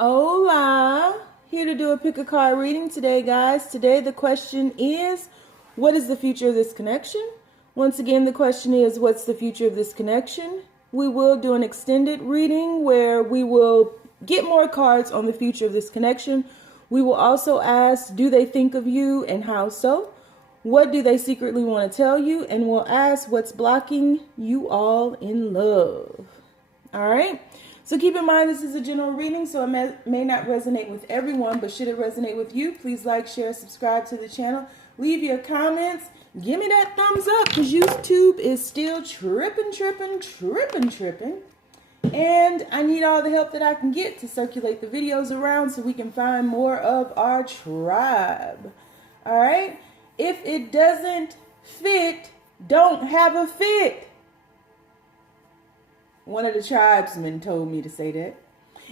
Hola! Here to do a pick a card reading today, guys. Today the question is, what is the future of this connection? Once again, the question is, what's the future of this connection? We will do an extended reading where we will get more cards on the future of this connection. We will also ask, do they think of you and how so? What do they secretly want to tell you? And we'll ask, what's blocking you all in love? All right. So keep in mind, this is a general reading, so it may not resonate with everyone, but should it resonate with you, please like, share, subscribe to the channel. Leave your comments. Give me that thumbs up because YouTube is still tripping. And I need all the help that I can get to circulate the videos around so we can find more of our tribe. All right? If it doesn't fit, don't have a fit. One of the tribesmen told me to say that.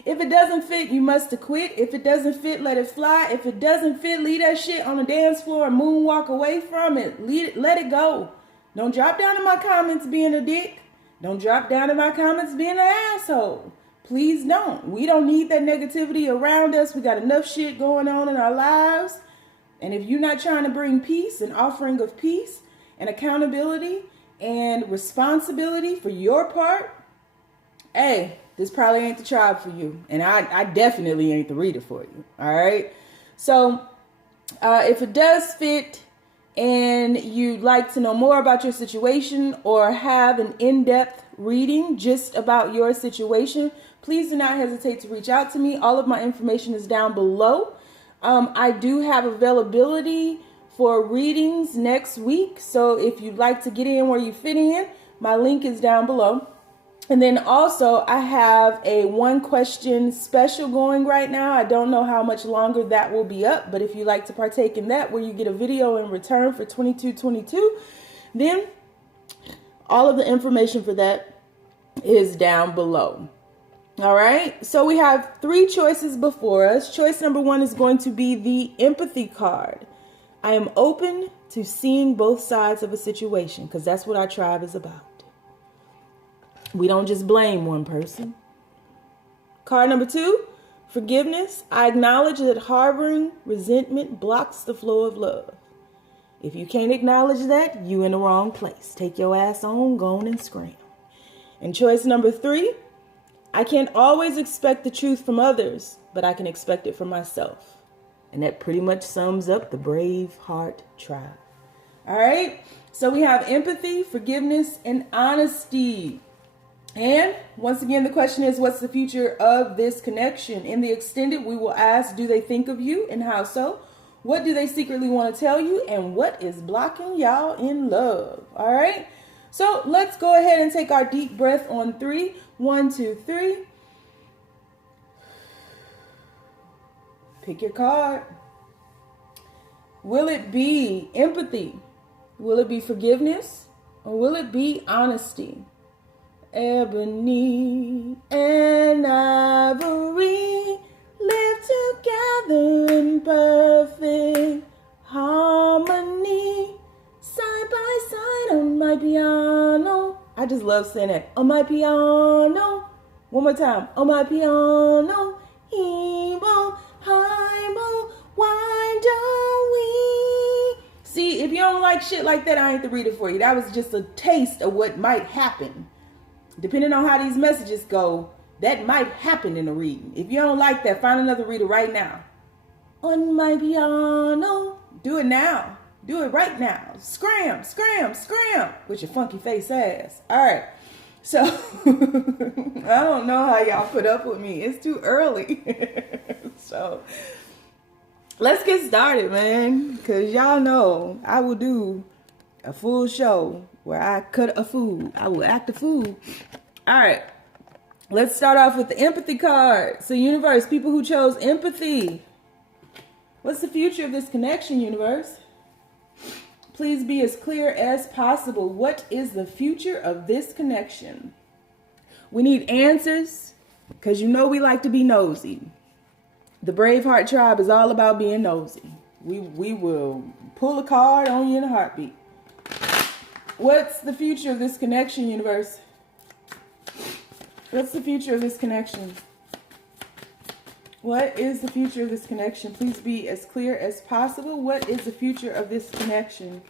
If it doesn't fit, you must quit. If it doesn't fit, let it fly. If it doesn't fit, leave that shit on the dance floor and moonwalk away from it. Let it go. Don't drop down in my comments being a dick. Don't drop down in my comments being an asshole. Please don't. We don't need that negativity around us. We got enough shit going on in our lives. And if you're not trying to bring peace, an offering of peace and accountability and responsibility for your part, hey, this probably ain't the tribe for you. And I definitely ain't the reader for you. All right. So if it does fit and you'd like to know more about your situation or have an in-depth reading just about your situation, please do not hesitate to reach out to me. All of my information is down below. I do have availability for readings next week. So if you'd like to get in where you fit in, my link is down below. And then also I have a 1-question special going right now. I don't know how much longer that will be up, but if you like to partake in that where you get a video in return for $22.22, then all of the information for that is down below. All right. So we have 3 choices before us. Choice number 1 is going to be the empathy card. I am open to seeing both sides of a situation because that's what our tribe is about. We don't just blame one person. Card number 2, forgiveness. I acknowledge that harboring resentment blocks the flow of love. If you can't acknowledge that, you in the wrong place. Take your ass on, go on and scram. And choice number 3, I can't always expect the truth from others, but I can expect it from myself. And that pretty much sums up the Braveheart tribe. All right. So we have empathy, forgiveness, and honesty. And once again, the question is, what's the future of this connection? In the extended, we will ask, do they think of you and how so? What do they secretly want to tell you? And what is blocking y'all in love? All right. So let's go ahead and take our deep breath on 3. 1, 2, 3. Pick your card. Will it be empathy? Will it be forgiveness? Or will it be honesty? Ebony and ivory live together in perfect harmony, side by side on my piano. I just love saying that. On my piano. One more time. On my piano. He-bo, hi-bo, why don't we? See, if you don't like shit like that, I ain't the reader for you. That was just a taste of what might happen. Depending on how these messages go, that might happen in a reading. If you don't like that, find another reader right now. On my piano. Do it now. Do it right now. Scram, scram, scram with your funky face ass. All right. So I don't know how y'all put up with me. It's too early. So let's get started, man. Because y'all know I will do a full show where I cut a fool. I will act a fool. All right. Let's start off with the empathy card. So universe, people who chose empathy. What's the future of this connection, universe? Please be as clear as possible. What is the future of this connection? We need answers because you know we like to be nosy. The Braveheart tribe is all about being nosy. We will pull a card on you in a heartbeat. What's the future of this connection, universe? What's the future of this connection? What is the future of this connection? Please be as clear as possible. What is the future of this connection?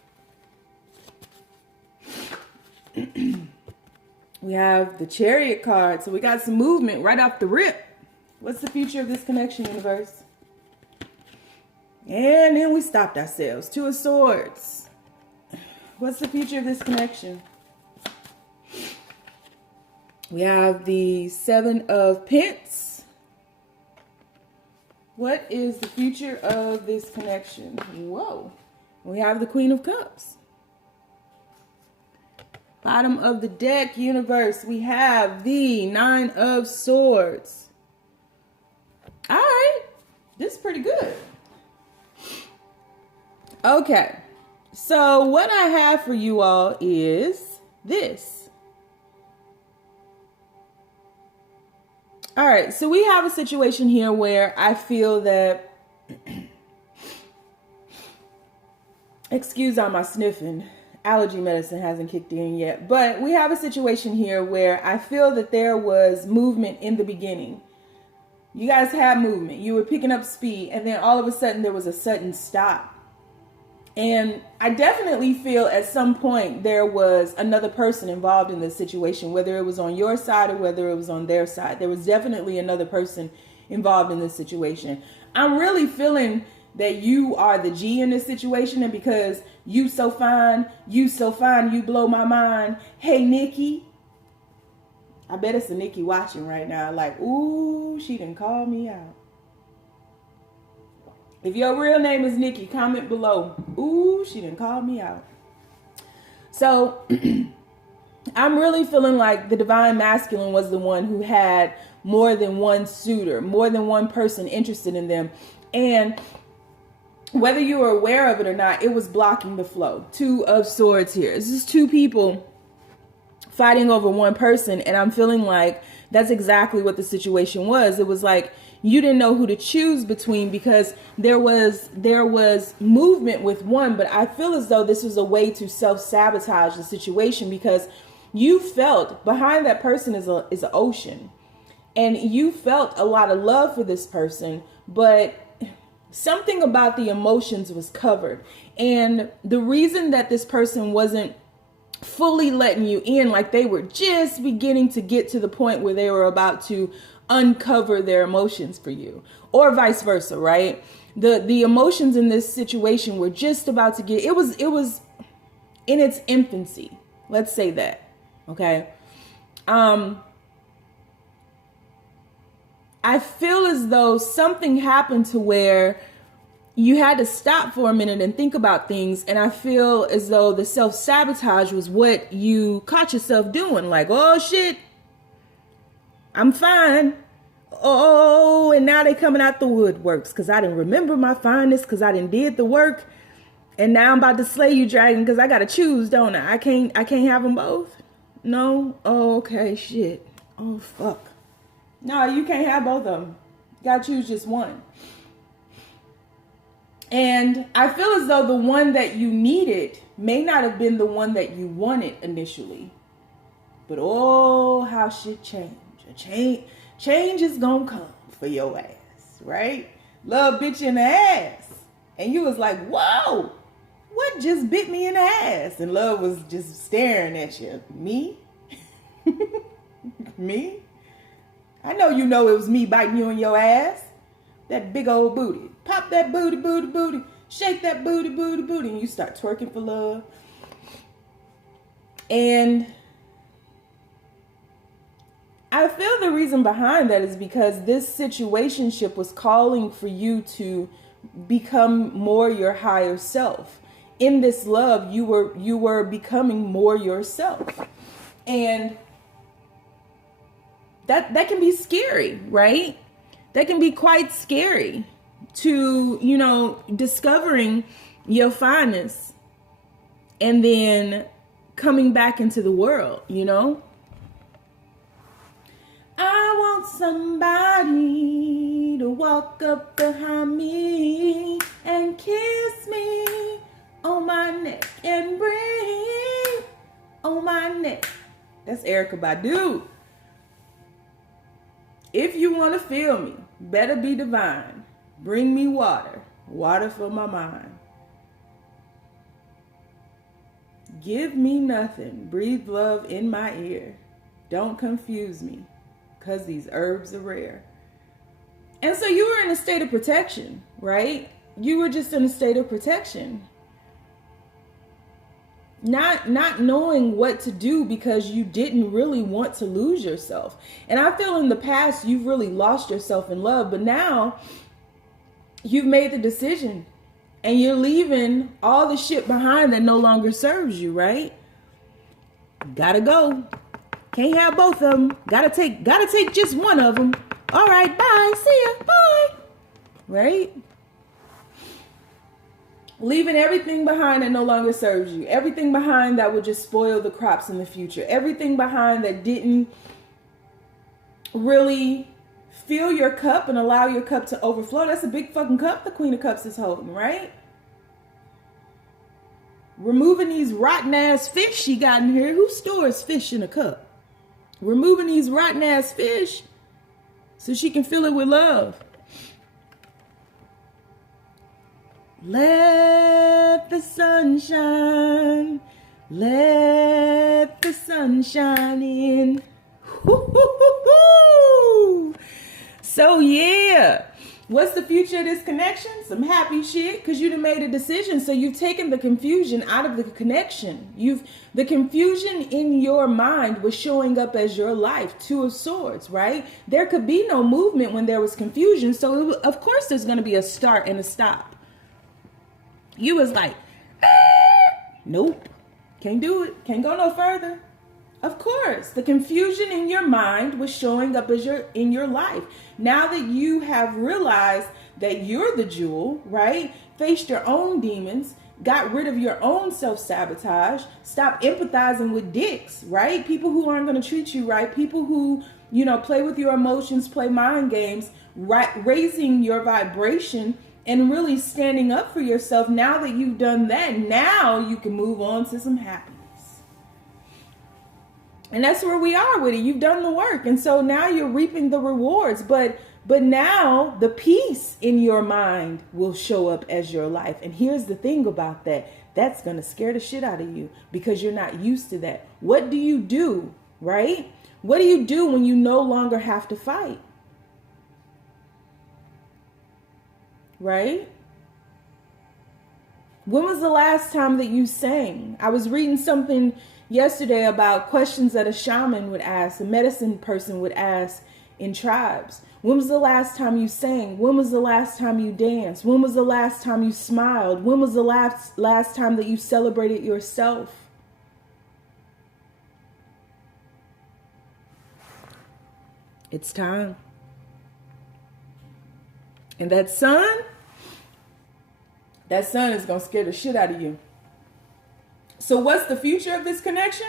We have the Chariot card. So we got some movement right off the rip. What's the future of this connection, universe? And then we stopped ourselves. Two of Swords. What's the future of this connection? We have the Seven of Pentacles. What is the future of this connection? Whoa. We have the Queen of Cups. Bottom of the deck, universe, we have the Nine of Swords. All right. This is pretty good. Okay. So what I have for you all is this. All right. So we have a situation here where I feel that, excuse all my sniffing, allergy medicine hasn't kicked in yet, but we have a situation here where I feel that there was movement in the beginning. You guys had movement. You were picking up speed, and then all of a sudden there was a sudden stop. And I definitely feel at some point there was another person involved in this situation, whether it was on your side or whether it was on their side. There was definitely another person involved in this situation. I'm really feeling that you are the G in this situation, and because you so fine, you blow my mind. Hey, Nikki. I bet it's a Nikki watching right now. Like, ooh, she done called me out. If your real name is Nikki, comment below. Ooh, she done called me out. So I'm really feeling like the Divine Masculine was the one who had more than one suitor, more than one person interested in them. And whether you were aware of it or not, it was blocking the flow. Two of Swords here. This is two people fighting over one person. And I'm feeling like that's exactly what the situation was. It was like you didn't know who to choose between because there was movement with one. But I feel as though this was a way to self-sabotage the situation, because you felt behind that person is an ocean. And you felt a lot of love for this person, but something about the emotions was covered. And the reason that this person wasn't fully letting you in, like they were just beginning to get to the point where they were about to uncover their emotions for you, or vice versa, right? The emotions in this situation were just about to get, it was in its infancy. Let's say that. Okay. I feel as though something happened to where you had to stop for a minute and think about things. And I feel as though the self-sabotage was what you caught yourself doing. Like, oh shit, I'm fine. Oh, and now they coming out the woodworks because I didn't remember my fineness, because I didn't did the work. And now I'm about to slay you, dragon, because I got to choose, don't I? I can't have them both. No. Oh, okay. Shit. Oh, fuck. No, you can't have both of them. You got to choose just one. And I feel as though the one that you needed may not have been the one that you wanted initially. But oh, how shit change. Change is gonna come for your ass, right? Love bit you in the ass. And you was like, whoa, what just bit me in the ass? And love was just staring at you. Me? Me? I know you know it was me biting you in your ass. That big old booty. Pop that booty, booty, booty. Shake that booty, booty, booty. And you start twerking for love. And I feel the reason behind that is because this situationship was calling for you to become more your higher self. In this love, you were becoming more yourself. And that can be scary, right? That can be quite scary to, discovering your fineness and then coming back into the world, I want somebody to walk up behind me and kiss me on my neck and breathe on my neck. That's Erykah Badu. If you want to feel me, better be divine. Bring me water, water for my mind. Give me nothing, breathe love in my ear. Don't confuse me, 'cause these herbs are rare. And so you were in a state of protection, right? You were just in a state of protection. Not knowing what to do because you didn't really want to lose yourself. And I feel in the past you've really lost yourself in love, but now you've made the decision and you're leaving all the shit behind that no longer serves you, right? Gotta go. Can't have both of them. Gotta take just one of them. All right, bye. See ya. Bye. Right? Leaving everything behind that no longer serves you. Everything behind that would just spoil the crops in the future. Everything behind that didn't really fill your cup and allow your cup to overflow. That's a big fucking cup the Queen of Cups is holding, right? Removing these rotten ass fish she got in here. Who stores fish in a cup? Removing these rotten ass fish so she can fill it with love. Let the sun shine. Let the sun shine in. So yeah. What's the future of this connection? Some happy shit, because you done made a decision. So you've taken the confusion out of the connection. The confusion in your mind was showing up as your life, Two of Swords, right? There could be no movement when there was confusion. So of course there's going to be a start and a stop. You was like, nope, can't do it. Can't go no further. Of course, the confusion in your mind was showing up as in your life. Now that you have realized that you're the jewel, right? Faced your own demons, got rid of your own self-sabotage, stop empathizing with dicks, right? People who aren't going to treat you right, people who, play with your emotions, play mind games, right? Raising your vibration and really standing up for yourself. Now that you've done that, now you can move on to some happiness. And that's where we are with it. You've done the work. And so now you're reaping the rewards. But now the peace in your mind will show up as your life. And here's the thing about that. That's going to scare the shit out of you because you're not used to that. What do you do, right? What do you do when you no longer have to fight? Right? When was the last time that you sang? I was reading something yesterday about questions that a shaman would ask, a medicine person would ask in tribes. When was the last time you sang? When was the last time you danced? When was the last time you smiled? When was the last time that you celebrated yourself? It's time. And that sun is going to scare the shit out of you. So what's the future of this connection?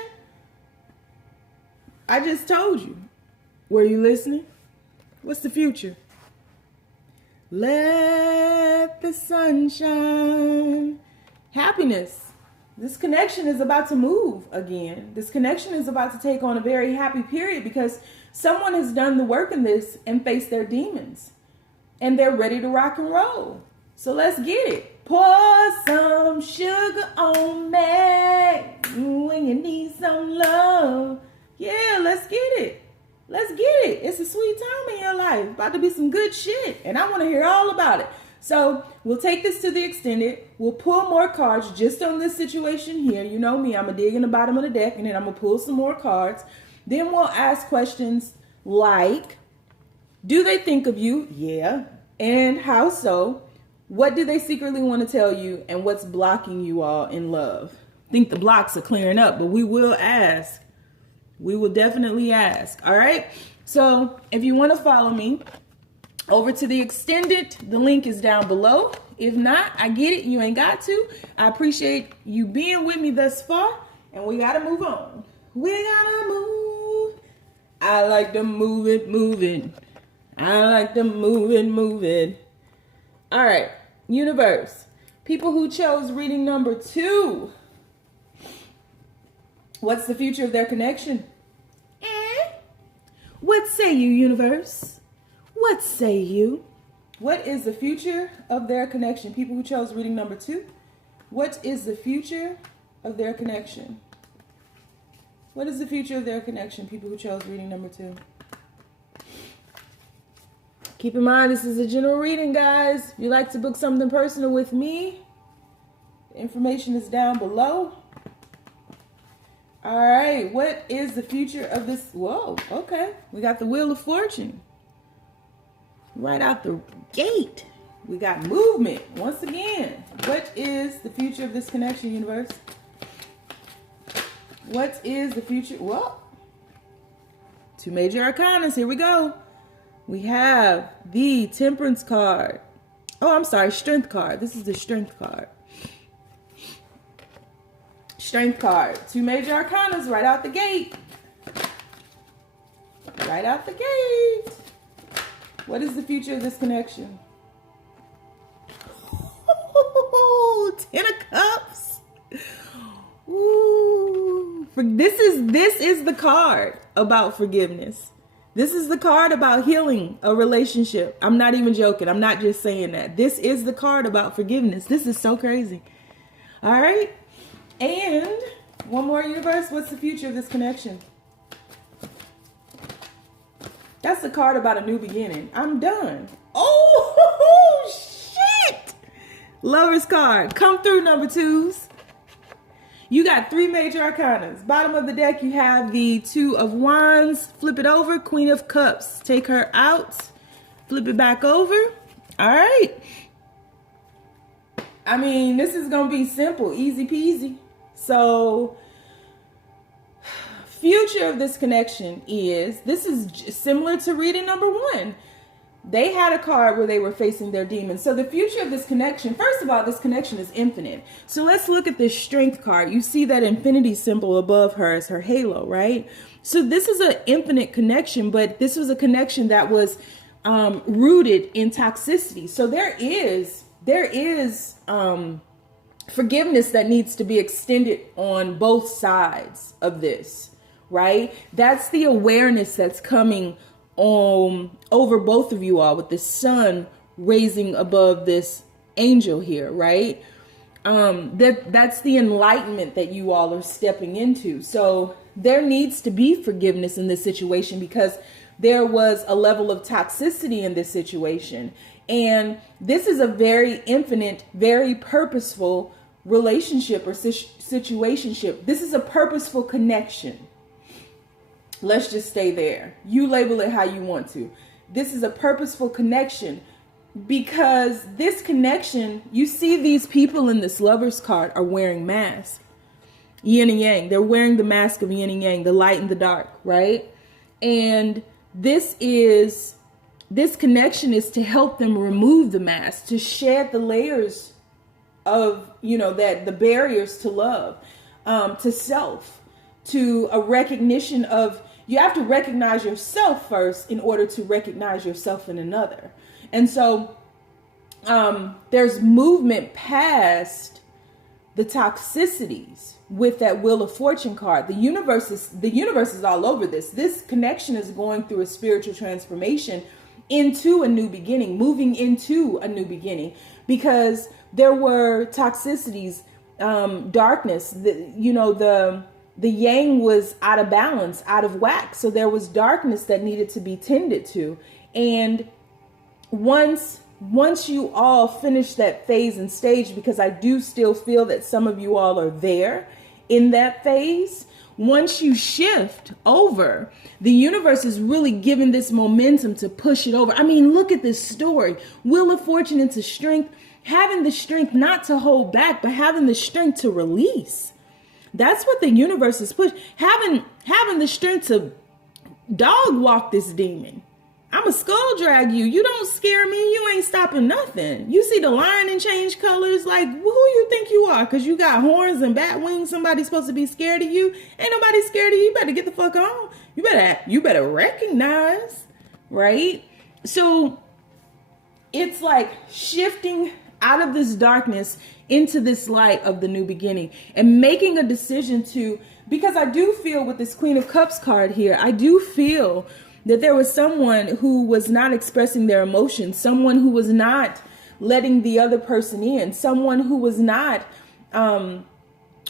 I just told you. Were you listening? What's the future? Let the sun shine. Happiness. This connection is about to move again. This connection is about to take on a very happy period because someone has done the work in this and faced their demons. And they're ready to rock and roll. So let's get it. Pour some sugar on me when you need some love. Yeah, let's get it. Let's get it. It's a sweet time in your life. About to be some good shit. And I want to hear all about it. So we'll take this to the extended. We'll pull more cards just on this situation here. You know me. I'm going to dig in the bottom of the deck and then I'm going to pull some more cards. Then we'll ask questions like, do they think of you? Yeah. And how so? What do they secretly want to tell you? And what's blocking you all in love? I think the blocks are clearing up, but we will ask. We will definitely ask. All right. So if you want to follow me over to the extended, the link is down below. If not, I get it. You ain't got to. I appreciate you being with me thus far. And we got to move on. We got to move. I like to move it. I like to move it. All right, universe. People who chose reading number 2. What's the future of their connection? What say you, universe? What say you? What is the future of their connection? People who chose reading number 2. What is the future of their connection? What is the future of their connection? People who chose reading number 2. Keep in mind, this is a general reading, guys. If you like to book something personal with me, the information is down below. All right, what is the future of this? Whoa, okay. We got the Wheel of Fortune. Right out the gate, we got movement. Once again, what is the future of this connection, universe? What is the future? Well, 2 major arcanas. Here we go. We have the Temperance card. Oh, I'm sorry, Strength card. This is the Strength card. Strength card. 2 major arcanas right out the gate. Right out the gate. What is the future of this connection? Ooh, 10 of Cups. Ooh. This is the card about forgiveness. This is the card about healing a relationship. I'm not even joking. I'm not just saying that. This is the card about forgiveness. This is so crazy. All right. And one more, universe. What's the future of this connection? That's the card about a new beginning. I'm done. Oh, shit. Lover's card. Come through, number 2s. You got 3 major arcanas. Bottom of the deck, you have the 2 of Wands. Flip it over. Queen of Cups. Take her out. Flip it back over. All right. I mean, this is going to be simple. Easy peasy. So, future of this connection is, this is similar to reading number 1. They had a card where they were facing their demons. So the future of this connection, first of all, this connection is infinite. So let's look at this Strength card. You see that infinity symbol above her as her halo, right? So this is an infinite connection, but this was a connection that was rooted in toxicity. So there is forgiveness that needs to be extended on both sides of this, right? That's the awareness that's coming over both of you all, with the sun raising above this angel here, right? That's the enlightenment that you all are stepping into. So there needs to be forgiveness in this situation, because there was a level of toxicity in this situation. And this is a very infinite, very purposeful relationship or situationship. This is a purposeful connection. Let's just stay there. You label it how you want to. This is a purposeful connection, because this connection, you see these people in this Lover's card are wearing masks. Yin and yang. They're wearing the mask of yin and yang, the light and the dark, right? And this connection is to help them remove the mask, to shed the layers of, that the barriers to love, to self, to a recognition of, you have to recognize yourself first in order to recognize yourself in another. And so there's movement past the toxicities with that Wheel of Fortune card. The universe is all over this. This connection is going through a spiritual transformation into a new beginning, moving into a new beginning, because there were toxicities, darkness, the yang was out of balance, out of whack. So there was darkness that needed to be tended to. And once you all finish that phase and stage, because I do still feel that some of you all are there in that phase, once you shift over, the universe is really giving this momentum to push it over. I mean, look at this story. Wheel of Fortune into strength, having the strength not to hold back, but having the strength to release. That's what the universe is pushing. Having the strength to dog walk this demon. I'ma skull drag you. You don't scare me. You ain't stopping nothing. You see the lion and change colors. Like, who you think you are? Because you got horns and bat wings. Somebody's supposed to be scared of you. Ain't nobody scared of you. You better get the fuck on. You better recognize, right? So it's like shifting out of this darkness into this light of the new beginning, and making a decision to, because I do feel with this Queen of Cups card here, I do feel that there was someone who was not expressing their emotions, someone who was not letting the other person in, someone who was not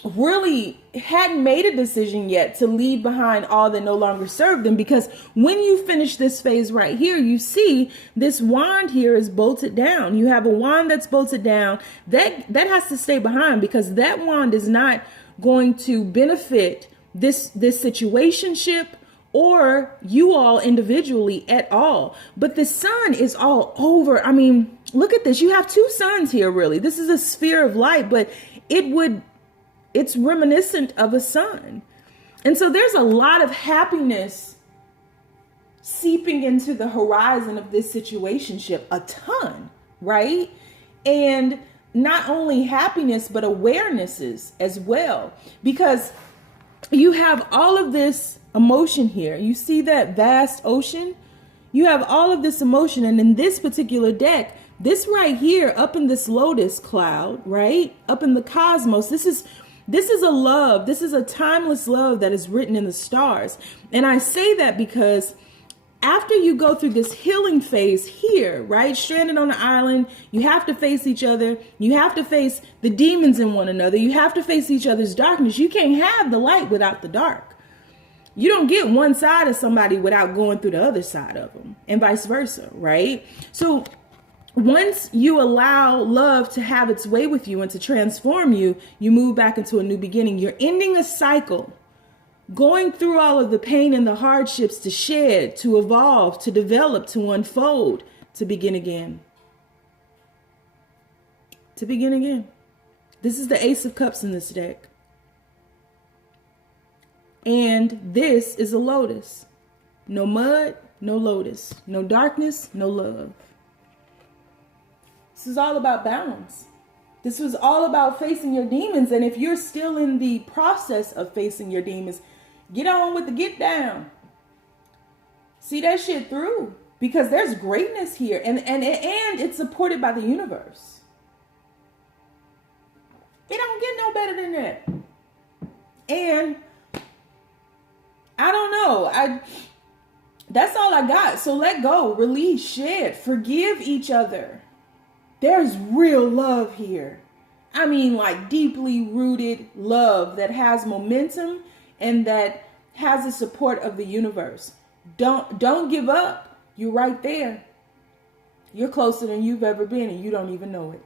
really hadn't made a decision yet to leave behind all that no longer served them. Because when you finish this phase right here, you see this wand here is bolted down. You have a wand that's bolted down that has to stay behind, because that wand is not going to benefit this situationship or you all individually at all. But the sun is all over. I mean, look at this. You have two suns here, really. This is a sphere of light, but it's reminiscent of a sun. And so there's a lot of happiness seeping into the horizon of this situationship, a ton, right? And not only happiness, but awarenesses as well, because you have all of this emotion here. You see that vast ocean? You have all of this emotion. And in this particular deck, this right here, up in this lotus cloud, right? Up in the cosmos, this is a love. This is a timeless love that is written in the stars. And I say that because after you go through this healing phase here, right, stranded on the island, you have to face each other. You have to face the demons in one another. You have to face each other's darkness. You can't have the light without the dark. You don't get one side of somebody without going through the other side of them, and vice versa, right? So once you allow love to have its way with you and to transform you, you move back into a new beginning. You're ending a cycle, going through all of the pain and the hardships to shed, to evolve, to develop, to unfold, to begin again. To begin again. This is the Ace of Cups in this deck. And this is a lotus. No mud, no lotus. No darkness, no love. This is all about balance. This was all about facing your demons. And if you're still in the process of facing your demons, get on with the get down. See that shit through, because there's greatness here, and it's supported by the universe. It don't get no better than that. And I don't know. That's all I got. So let go, release, shed, forgive each other. There's real love here. I mean, like deeply rooted love that has momentum and that has the support of the universe. Don't give up. You're right there. You're closer than you've ever been, and you don't even know it.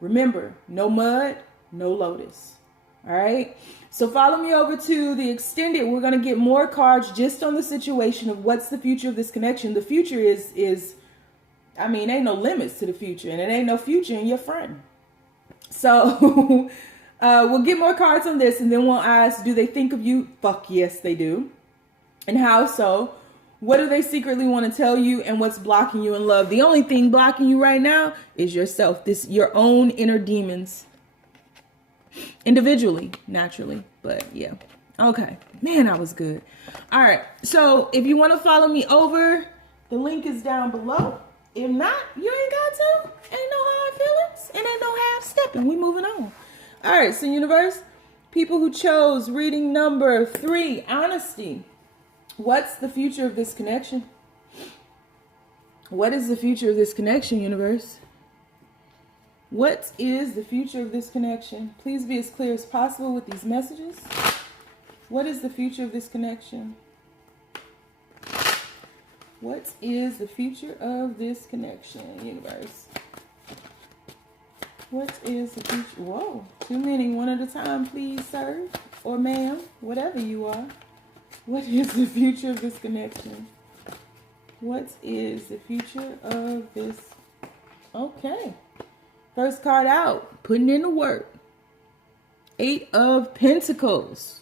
Remember, no mud, no lotus. All right. So follow me over to the extended. We're going to get more cards just on the situation of what's the future of this connection. The future is, I mean, ain't no limits to the future, and it ain't no future in your friend. So we'll get more cards on this, and then we'll ask, do they think of you? Fuck yes, they do. And how so? What do they secretly want to tell you, and what's blocking you in love? The only thing blocking you right now is yourself, your own inner demons. Individually, naturally, but yeah. Okay, man, that was good. All right, so if you want to follow me over, the link is down below. If not, you ain't got to. Ain't no hard feelings, and ain't no half stepping. We moving on. All right, so universe, people who chose reading number 3, honesty. What's the future of this connection? What is the future of this connection, universe? What is the future of this connection? Please be as clear as possible with these messages. What is the future of this connection? What is the future of this connection, universe? What is the future? Whoa, too many, one at a time, please, sir, or ma'am, whatever you are. What is the future of this connection? What is the future of this? Okay. First card out, putting in the work. 8 of Pentacles.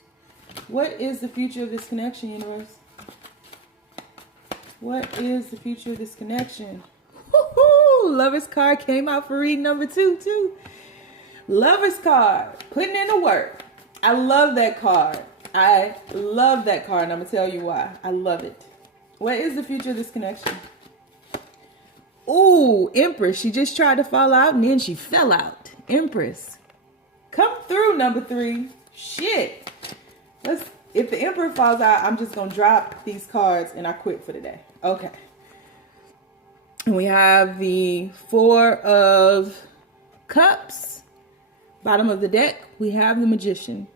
What is the future of this connection, universe? What is the future of this connection? Woo-hoo! Lover's card came out for reading number 2, too. Lover's card, putting in the work. I love that card. I love that card, and I'm going to tell you why. I love it. What is the future of this connection? Ooh, Empress. She just tried to fall out, and then she fell out. Empress. Come through, number 3. Shit. If the Emperor falls out, I'm just going to drop these cards and I quit for the day. Okay. And we have the Four of Cups. Bottom of the deck, we have the Magician.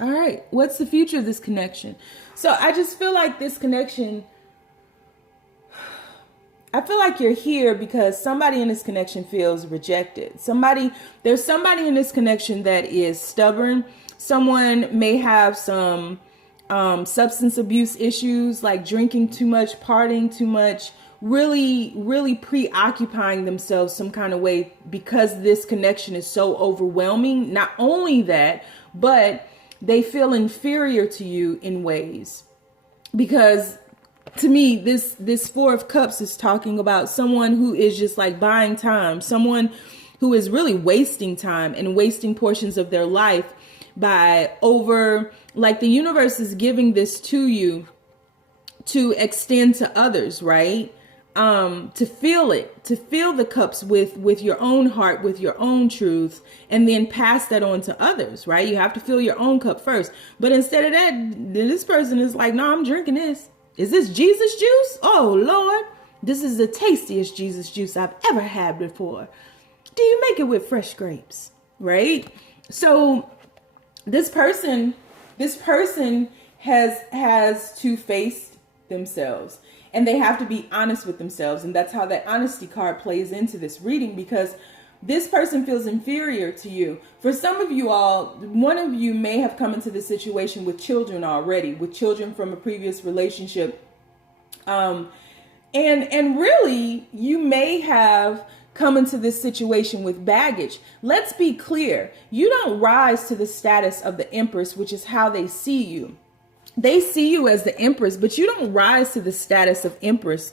All right. What's the future of this connection? So I just feel like this connection, I feel like you're here because somebody in this connection feels rejected. There's somebody in this connection that is stubborn. Someone may have some substance abuse issues, like drinking too much, partying too much, really preoccupying themselves some kind of way because this connection is so overwhelming. Not only that, but they feel inferior to you in ways. Because to me, this Four of Cups is talking about someone who is just like buying time, someone who is really wasting time and wasting portions of their life by like the universe is giving this to you to extend to others, right? To feel the cups with your own heart, with your own truth, and then pass that on to others, right? You have to fill your own cup first. But instead of that, this person is like, no, I'm drinking this. Is this Jesus juice? Oh, Lord, this is the tastiest Jesus juice I've ever had before. Do you make it with fresh grapes, right? So this person has to face themselves, and they have to be honest with themselves. And that's how that honesty card plays into this reading, because this person feels inferior to you. For some of you all, one of you may have come into this situation with children already, with children from a previous relationship. And really, you may have come into this situation with baggage. Let's be clear. You don't rise to the status of the Empress, which is how they see you. They see you as the Empress, but you don't rise to the status of Empress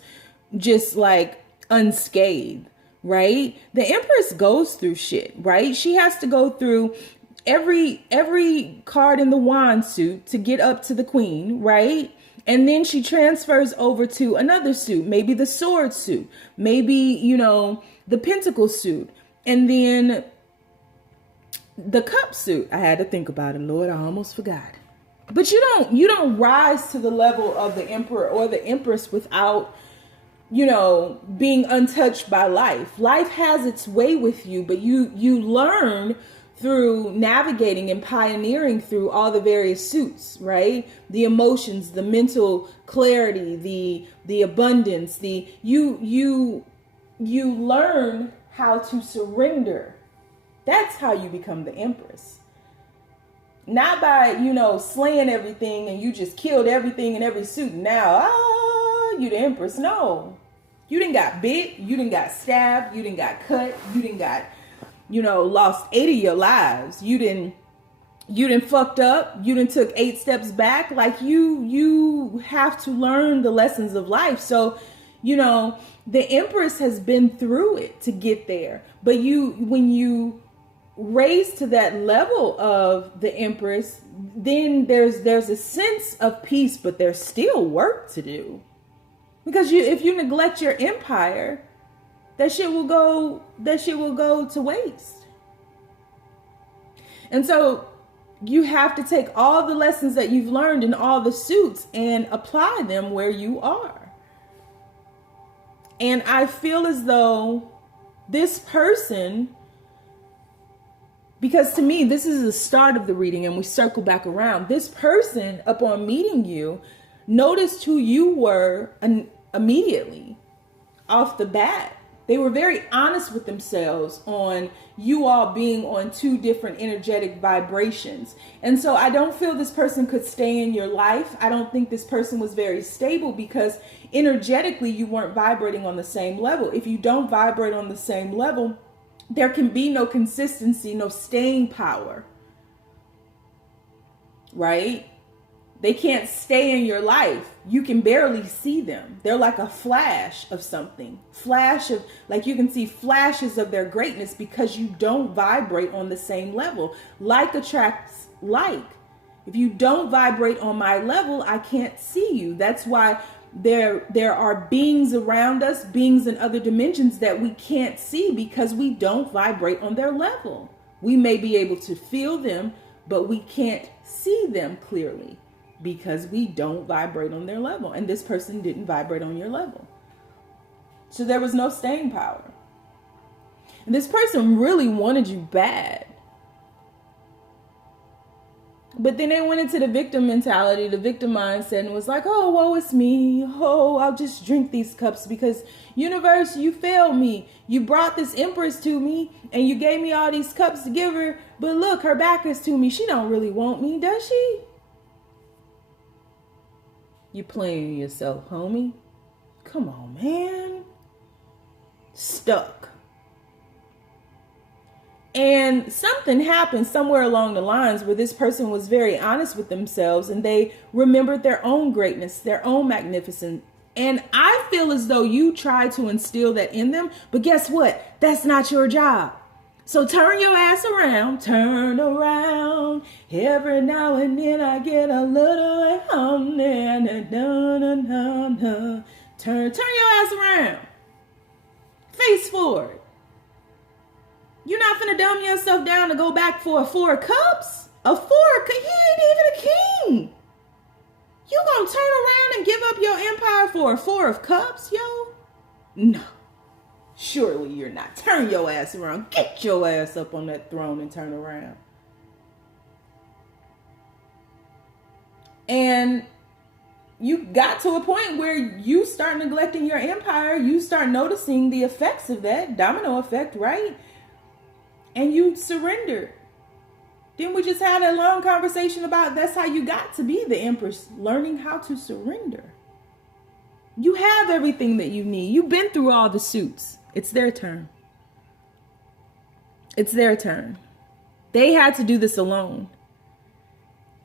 just like unscathed, right? The Empress goes through shit, right? She has to go through every card in the wand suit to get up to the Queen, right? And then she transfers over to another suit, maybe the sword suit, maybe, the pentacle suit, and then the cup suit. I had to think about it, Lord, I almost forgot. But you don't rise to the level of the Emperor or the Empress without, being untouched by life. Life has its way with you, but you learn through navigating and pioneering through all the various suits, right? The emotions, the mental clarity, the abundance, you learn how to surrender. That's how you become the Empress. Not by, slaying everything and you just killed everything in every suit. Now, you the Empress. No. You done got bit. You done got stabbed. You done got cut. You done got, lost 8 of your lives. You done fucked up. You done took 8 steps back. Like you have to learn the lessons of life. So, the Empress has been through it to get there. But when you raise to that level of the Empress, then there's a sense of peace, but there's still work to do. Because if you neglect your empire, that shit will go to waste. And so you have to take all the lessons that you've learned in all the suits and apply them where you are. And I feel as though this person, because to me, this is the start of the reading and we circle back around. This person, upon meeting you, noticed who you were immediately off the bat. They were very honest with themselves on you all being on 2 different energetic vibrations. And so I don't feel this person could stay in your life. I don't think this person was very stable because energetically you weren't vibrating on the same level. If you don't vibrate on the same level, there can be no consistency, no staying power, right? They can't stay in your life. You can barely see them. They're like a flash of something. Like you can see flashes of their greatness because you don't vibrate on the same level. Like attracts like. If you don't vibrate on my level, I can't see you. That's why there are beings around us, beings in other dimensions that we can't see because we don't vibrate on their level. We may be able to feel them, but we can't see them clearly because we don't vibrate on their level. And this person didn't vibrate on your level. So there was no staying power. And this person really wanted you bad. But then they went into the victim mentality, the victim mindset, and was like, oh, woe is me. Oh, I'll just drink these cups because universe, you failed me. You brought this empress to me and you gave me all these cups to give her. But look, her back is to me. She don't really want me, does she? You playing yourself, homie. Come on, man. Stuck. And something happened somewhere along the lines where this person was very honest with themselves and they remembered their own greatness, their own magnificence. And I feel as though you tried to instill that in them, but guess what? That's not your job. So turn your ass around, turn around. Every now and then I get a little turn your ass around. Face forward. You're not finna dumb yourself down to go back for a 4 cups? A 4 cup? He ain't even a king. You gonna turn around and give up your empire for a 4 of cups, yo? No. Surely you're not. Turn your ass around. Get your ass up on that throne and turn around. And you got to a point where you start neglecting your empire. You start noticing the effects of that. Domino effect, right? And you surrendered. Then we just had a long conversation about that's how you got to be the empress, learning how to surrender. You have everything that you need. You've been through all the suits. It's their turn. It's their turn. They had to do this alone.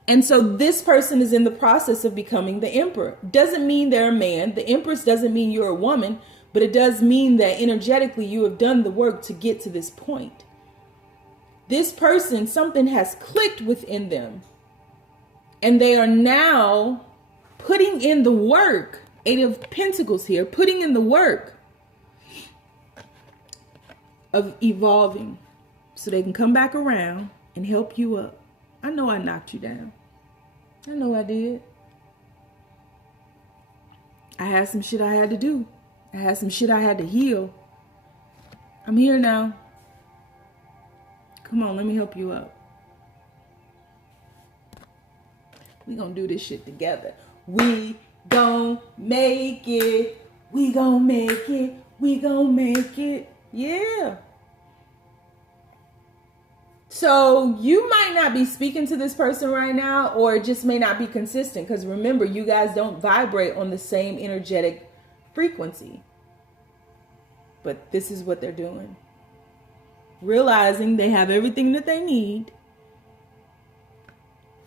And so this person is in the process of becoming the emperor. Doesn't mean they're a man. The empress doesn't mean you're a woman, but it does mean that energetically you have done the work to get to this point. This person, something has clicked within them. And they are now putting in the work. 8 of Pentacles here. Putting in the work of evolving. So they can come back around and help you up. I know I knocked you down. I know I did. I had some shit I had to do. I had some shit I had to heal. I'm here now. Come on, let me help you up. We gonna do this shit together. We gon' make it. We gon' make it. We gon' make it. Yeah. So you might not be speaking to this person right now, or it just may not be consistent. Because remember, you guys don't vibrate on the same energetic frequency. But this is what they're doing. Realizing they have everything that they need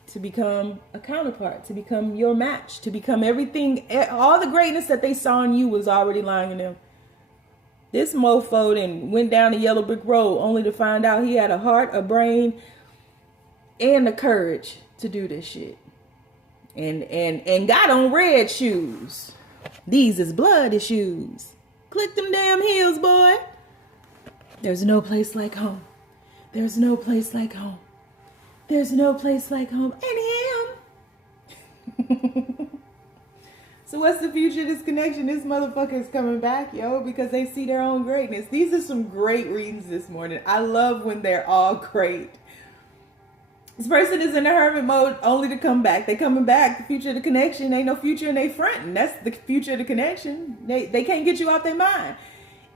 to become a counterpart, to become your match, to become everything. All the greatness that they saw in you was already lying in them. This mofo then went down the yellow brick road only to find out he had a heart, a brain, and the courage to do this shit. And got on red shoes. These is bloody shoes. Click them damn heels, boy. There's no place like home. There's no place like home. There's no place like home. And him. So what's the future of this connection? This motherfucker is coming back, yo, because they see their own greatness. These are some great readings this morning. I love when they're all great. This person is in a hermit mode only to come back. They coming back. The future of the connection. Ain't no future in they fronting. That's the future of the connection. They can't get you off their mind.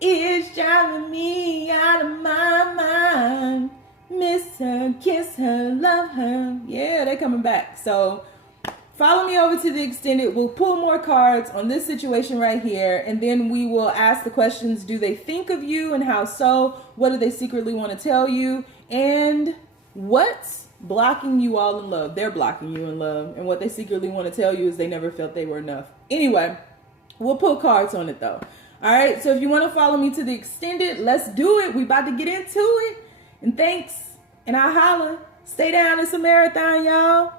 It's driving me out of my mind. Miss her, kiss her, love her. Yeah, they coming back. So follow me over to the extended. We'll pull more cards on this situation right here. And then we will ask the questions. Do they think of you and how so? What do they secretly want to tell you? And what's blocking you all in love? They're blocking you in love. And what they secretly want to tell you is they never felt they were enough. Anyway, we'll pull cards on it though. All right, so if you want to follow me to the extended, let's do it. We about to get into it. And thanks. And I'll holla. Stay down. It's a marathon, y'all.